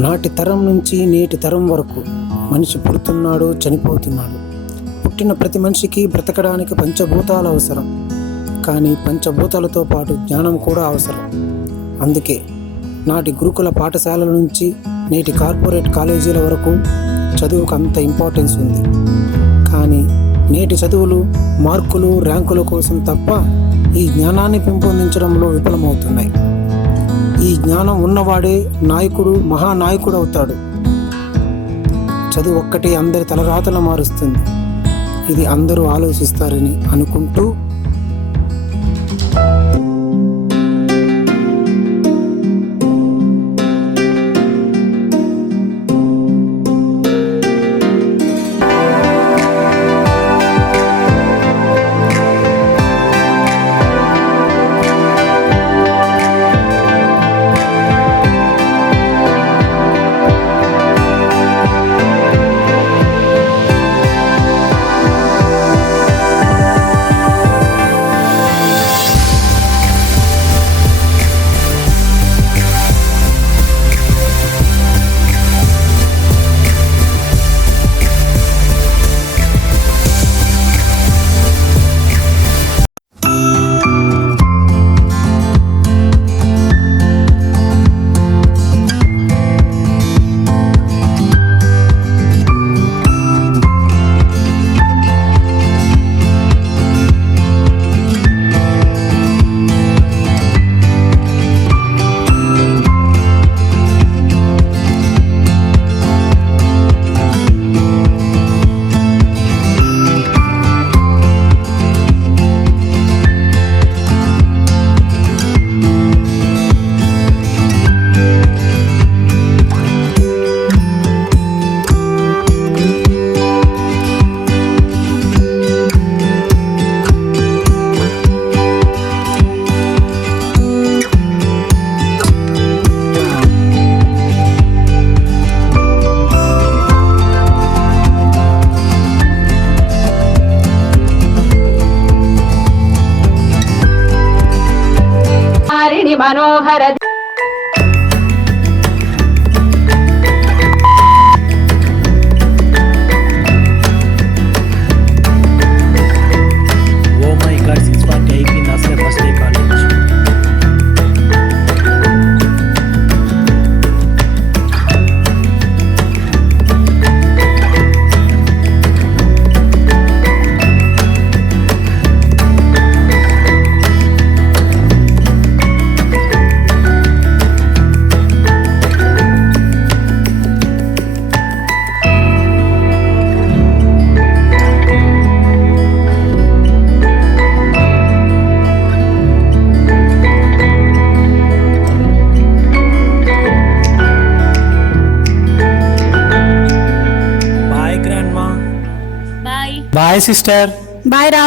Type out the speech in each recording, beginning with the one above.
నాటి తరం నుంచి నేటి తరం వరకు మనిషి పుడుతున్నాడు, చనిపోతున్నాడు. పుట్టిన ప్రతి మనిషికి బ్రతకడానికి పంచభూతాలు అవసరం. కానీ పంచభూతాలతో పాటు జ్ఞానం కూడా అవసరం. అందుకే నాటి గురుకుల పాఠశాలల నుంచి నేటి కార్పొరేట్ కాలేజీల వరకు చదువుకు అంత ఇంపార్టెన్స్ ఉంది. కానీ నేటి చదువులు మార్కులు, ర్యాంకుల కోసం తప్ప ఈ జ్ఞానాన్ని పెంపొందించడంలో విఫలమవుతున్నాయి. ఈ జ్ఞానం ఉన్నవాడే నాయకుడు, మహానాయకుడు అవుతాడు. చదువు ఒక్కటే అందరి తలరాతలు మారుస్తుంది. ఇది అందరూ ఆలోచిస్తారని అనుకుంటూ మనోహర బాయ్ సిస్టర్. బాయ్ రా.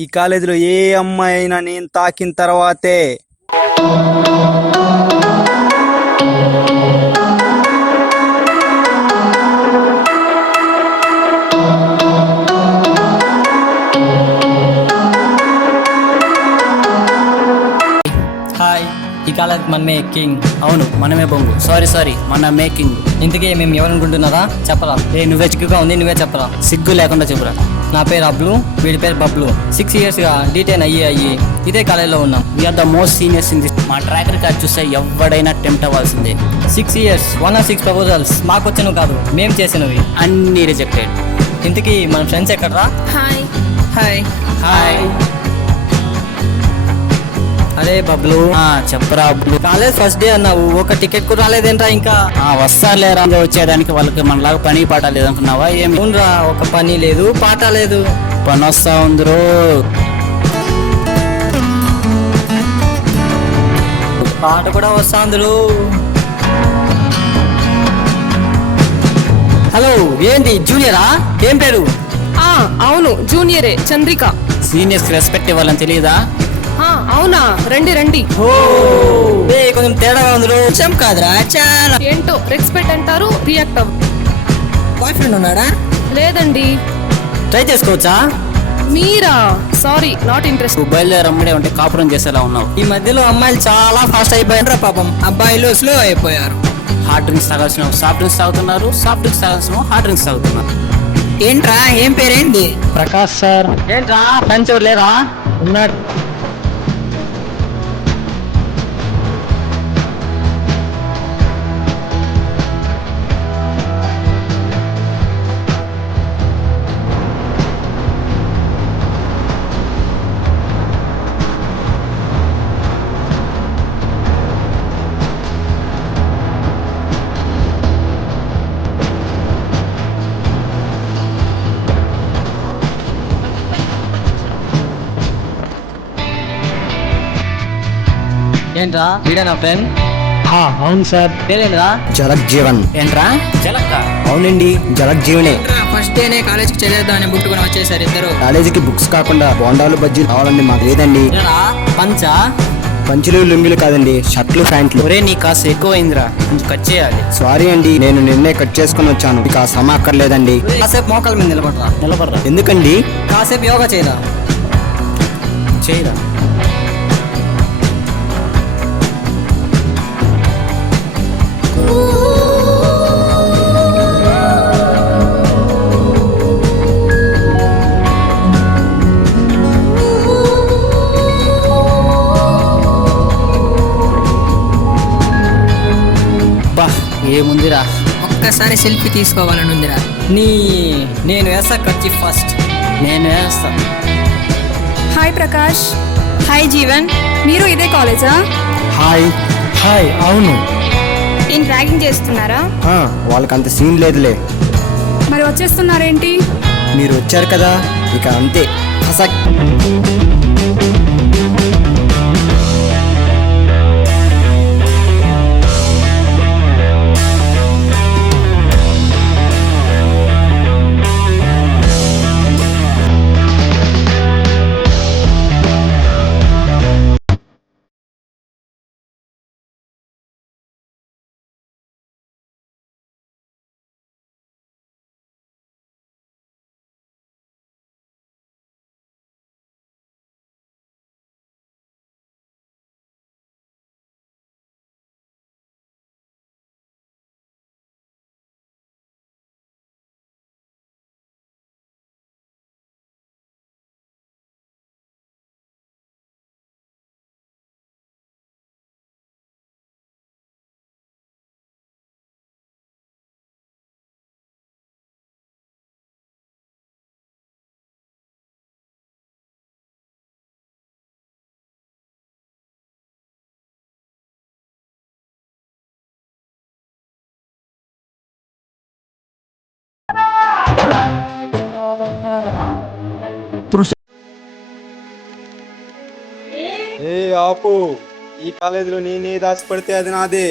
ఈ కాలేజీలో ఏ అమ్మాయి అయినా నేను తాకిన తర్వాతే హాయ్, ఈ కాలేజ్ మనమే కింగ్. అవును, మనమే బొంగు. సారీ మనమే కింగ్. ఇంతకీ మేము ఎవరనుకుంటున్నారా? చెప్పరా. నువ్వే చిక్కుగా ఉంది, నువ్వే చెప్పరా. సిగ్గు లేకుండా చెప్పురా. నా పేరు అబ్లు, వీడి పేరు బబ్లు. 6 yearsగా డీటెయిన్ అయ్యి ఇదే కాలేజీలో ఉన్నాం. We are the most seniors in this. మా ట్రాక్ రికార్డ్ చూస్తే ఎవడైనా టెంప్ట్ అవ్వాల్సిందే. 6 years 106 ప్రపోజల్స్ మాకు వచ్చినవి కాదు, మేము చేసినవి. అన్ని రిజెక్టెడ్. ఇంతకీ మన ఫ్రెండ్స్ ఎక్కడరా? Hi hi. హాయ్. అరే బబ్లు, చెప్పరా అబ్బులు. కాలేజ్ ఫస్ట్ డే అన్నావు, ఒక టికెట్ కూడా రాలేదేంట్రా ఇంకా? వస్తారులేరా వచ్చేదానికి, వాళ్ళకి మనలాగా పని పాట లేదనుకున్నావా ఏమి? అవునరా, ఒక పని లేదు పాట లేదు. పని వస్తా ఉందిరో. పాట కూడా వస్తాందురు. హలో, ఏంటి జూనియరా? ఏం పేరు? అవును జూనియరే, చంద్రిక. సీనియర్స్ కి రెస్పెక్ట్ ఇవ్వాలని తెలియదా? అవునా, రండి రండి. కొంచెం తేడాగా ఉందిరు. కొంచెం కాదురా, చాలా. ఏంటో రెస్పెక్ట్ అంటారు, రియాక్ట్ అవ్వ. బాయ్ ఫ్రెండ్ ఉన్నాడా? లేదండి. ట్రై చేసుకోవచ్చా? మీరా? Sorry, not interest. నువ్వు బయలుదేరమ్మడే ఉంటే కాపురం చేసేలా ఉన్నావు. ఈ మధ్యలో అమ్మాయిలు చాలా ఫాస్ట్ అయిపోయారు. పాపం అబ్బాయిలు స్లో అయిపోయారు. హార్డ్ డ్రింక్స్ తాగాల్సిన సాఫ్ట్ డ్రింక్స్ తాగుతున్నారు, సాఫ్ట్ డ్రింక్స్ తాగాల్సిన హార్డ్ డ్రింక్స్ తాగుతున్నారు. ఏంట్రా, ఏం పేరేంటి? ప్రకాష్ సార్. ఏంట్రా ఫ్రెండ్స్ ఎవరు లేరా? ఉన్నాడు. ఏంట్రా వీడా నా ఫ్రెండ్? అవును సార్. పేరేంట్రా? జలజ్జీవన్. ఏంట్రా జలక్క? అవునండి, జలజ్జీవనే. ఫస్ట్ డేనే కాలేజీకి చదివేద్దామని బుక్ కొని వచ్చేసారు ఇద్దరు. కాలేజీకి బుక్స్ కాకుండా బోండాలు బజ్జీలు కావాలండి, మాకు లేదండి. పంచా? పంచులు లుంగిలు కాదండి, షర్ట్లు ప్యాంట్లు. ఒరే నీ కాస్త ఎక్కువైందిరా, కొంచెం కట్ చేయాలి. సారీ అండి, నేను నిన్నే కట్ చేసుకుని వచ్చాను, ఇక ఆ శ్రమ అక్కర్లేదండి. కాసేపు మోకాల మీద నిలబడరా. ఎందుకండి? కాసేపు యోగా చేయరా. చేయరా. ఏముందిరా, ఒక్కసారి సెల్ఫీ తీసుకోవాలని ఉందిరా. నేను వేస్తా ఖర్చు ఫస్ట్. నేను వేస్తాను. హాయ్ ప్రకాష్. హాయ్ జీవన్. మీరు ఇదే కాలేజా? హాయ్. హాయ్. అవును. ఏం ర్యాగింగ్ చేస్తున్నారా? వాళ్ళకి అంత సీన్ లేదులే. మరి వచ్చేస్తున్నారేంటి? మీరు వచ్చారు కదా, ఇక అంతే. ఫసక్. ఆపు. ఈ కాలేజీలో నేనే దాచిపడితే అది నాదే.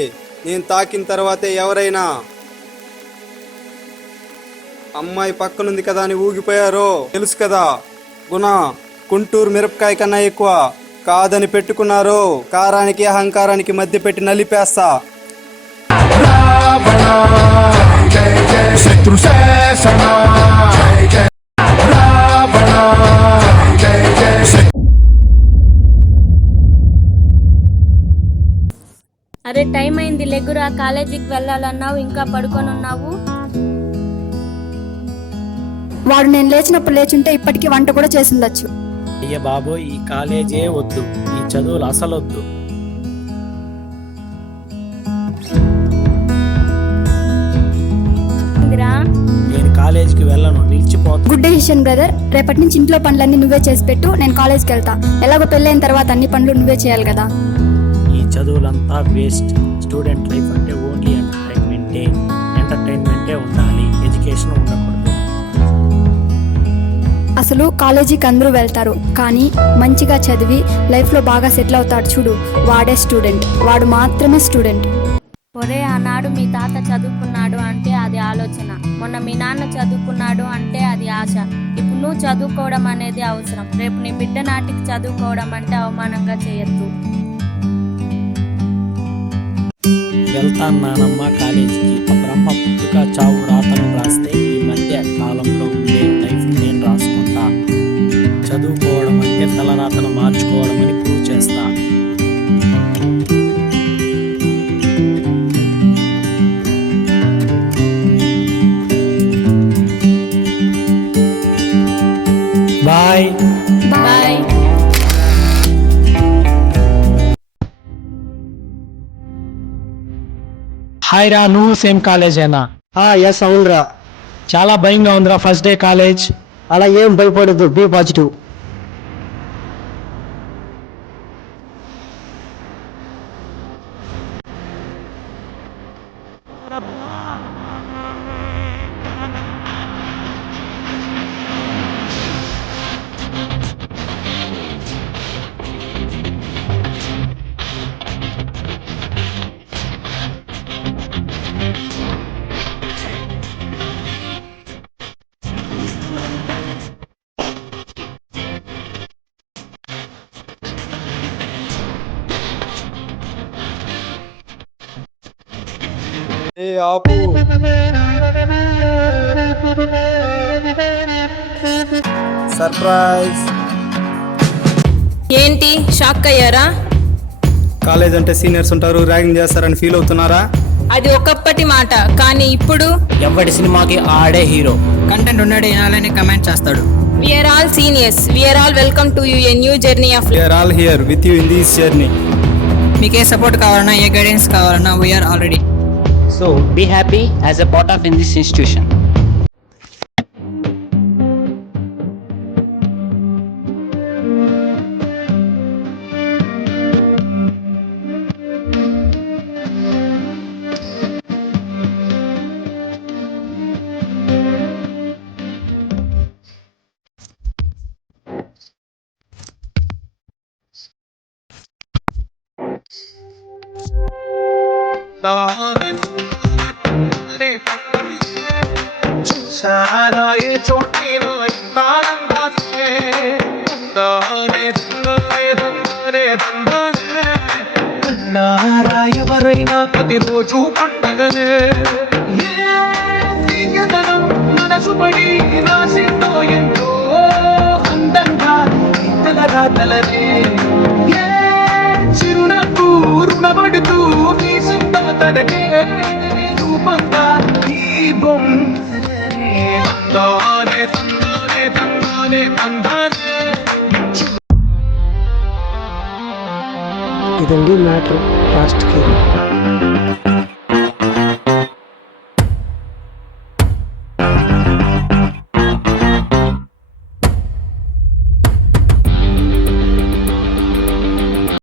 నేను తాకిన తర్వాతే ఎవరైనా. అమ్మాయి పక్కనుంది కదా అని ఊగిపోయారో తెలుసు కదా. గుణ గుంటూరు మిరపకాయ కన్నా ఎక్కువ కాదని పెట్టుకున్నారు. కారానికి అహంకారానికి మధ్య పెట్టి నలిపేస్తా. అరే టైం అయింది, లెగ్గురా. కాలేజీకి వెళ్ళాలన్నావు, ఇంకా పడుకొని ఉన్నావు. వాడు నేను లేచినప్పుడు లేచుంటే ఇప్పటికీ వంట కూడా చేసుండొచ్చు. అయ్య బాబు, ఈ కాలేజే వద్దు, ఈ చదువులు అసలు వద్దు. ఇందిరా, నేను కాలేజీకి వెళ్ళను, నిలిచిపోతాను. Good decision brother. రేపటి నుంచి ఇంట్లో పనులన్నీ నువ్వే చేసి పెట్టు, నేను కాలేజ్కి వెళ్తా. ఎలాగో పెళ్ళైన తర్వాత అన్ని పనులు నువ్వే చేయాలి కదా. ఈ చదువులంతా వేస్ట్. స్టూడెంట్ లైఫ్ అంటే ఓన్లీ ఎంటర్టైన్మెంటే ఉండాలి, ఎడ్యుకేషన్ ఉండకూడదు. అసలు కాలేజీకి అందరూ వెళ్తారు, కానీ మంచిగా చదివి లైఫ్లో బాగా సెటిల్ అవుతాడు చూడు, వాడే స్టూడెంట్. వాడు మాత్రమే స్టూడెంట్. ఒరే, ఆనాడు మీ తాత చదువుకున్నాడు అంటే అది ఆలోచన, మొన్న మీ నాన్న చదువుకున్నాడు అంటే అది ఆశ. ఇప్పుడు నువ్వు చదువుకోవడం అనేది అవసరం. రేపు నీ బిడ్డ నాటికి చదువుకోవడం అంటే అవమానంగా చేయొద్దు. వెళ్తాను నానమ్మ కాలేజీకి. బ్రహ్మ పుట్టుక చావు రాతను రాస్తే ఈ మధ్య కాలంలో ఉండే లైఫ్ నేను రాసుకుంటా. చదువుకోవడం అంటే తలరాతను మార్చుకోవడం అని ప్రూవ్ చేస్తా. బాయ్. బాయ్. హాయ్ రా, నువ్వు సేమ్ కాలేజేనా? ఎస్ అవునరా. చాలా భయంగా ఉందిరా ఫస్ట్ డే కాలేజ్. అలా ఏం భయపడదు, బీ పాజిటివ్. ఏ ఆపు. సర్ప్రైజ్. ఏంటి షాక్ అయ్యారా? కాలేజ్ అంటే సీనియర్స్ ఉంటారు, ర్యాగింగ్ చేస్తారని ఫీల్ అవుతున్నారా? అది ఒకప్పటి మాట, కానీ ఇప్పుడు ఎవడి సినిమాకి ఆడే హీరో. కంటెంట్ ఉన్నాడు వినాలని కమెంట్ చేస్తాడు. We are all seniors, we are all welcome to you a new journey of. We are all here with you in this journey. మీకు ఏ సపోర్ట్ కావాలన్నా, ఏ గైడెన్స్ కావాలన్నా, we are already. So be happy as a part of in this institution. ఎవరైనా ప్రతిరోజు పండగలే. మనసు పడి రాసిందో ఎంతో అందంగా తలరాతలనే. చిరునవ్వు రుణపడుతూ తీసిందో తనకే రూపంగా ఈ బొమ్మనే. తందానే తందానే తందానే తందానే. ఇదండి మ్యాటర్ లాస్ట్కి.